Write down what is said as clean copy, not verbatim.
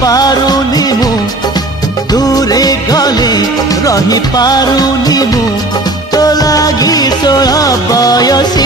पारुनी मु दूरे गले रही पारुनी मु तो लागी 16 बयसी